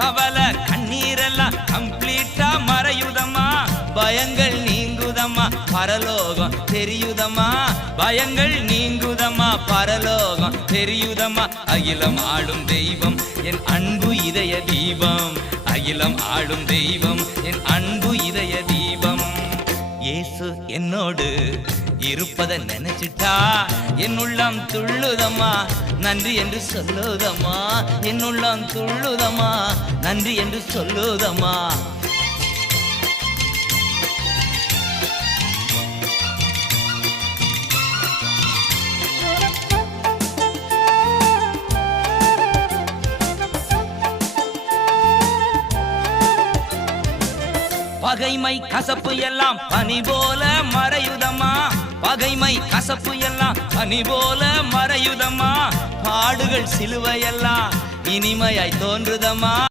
கவலை கண்ணீரெல்லாம் கம்ப்ளீட்டா மறையுதம்மா. பயங்கள் நீங்குதம்மா, பரலோகம் தெரியுதம்மா. பயங்கள் நீங்குதம்மா, பரலோகம் தெரியுதம்மா. அகிலம் ஆளும் தெய்வம் என் அன்பு இதய தீபம். அகிலம் ஆளும் தெய்வம் என் அன்பு இதய தீபம். இயேசு என்னோடு இருப்பதை நினைச்சிட்டா என் உள்ளம் துள்ளுதம்மா, நன்றி என்று சொல்லுதம்மா. என் உள்ளம் துள்ளுதம்மா, நன்றி என்று சொல்லுதம்மா. பகைமை கசப்பு எல்லாம் பனி போல மறையுதம்மா. பகைமை கசப்பு எல்லாம் பனி போல மறையுதம்மா. பாடுகள் சிலுவையெல்லாம் இனிமையாய் தோன்றுதம்மா.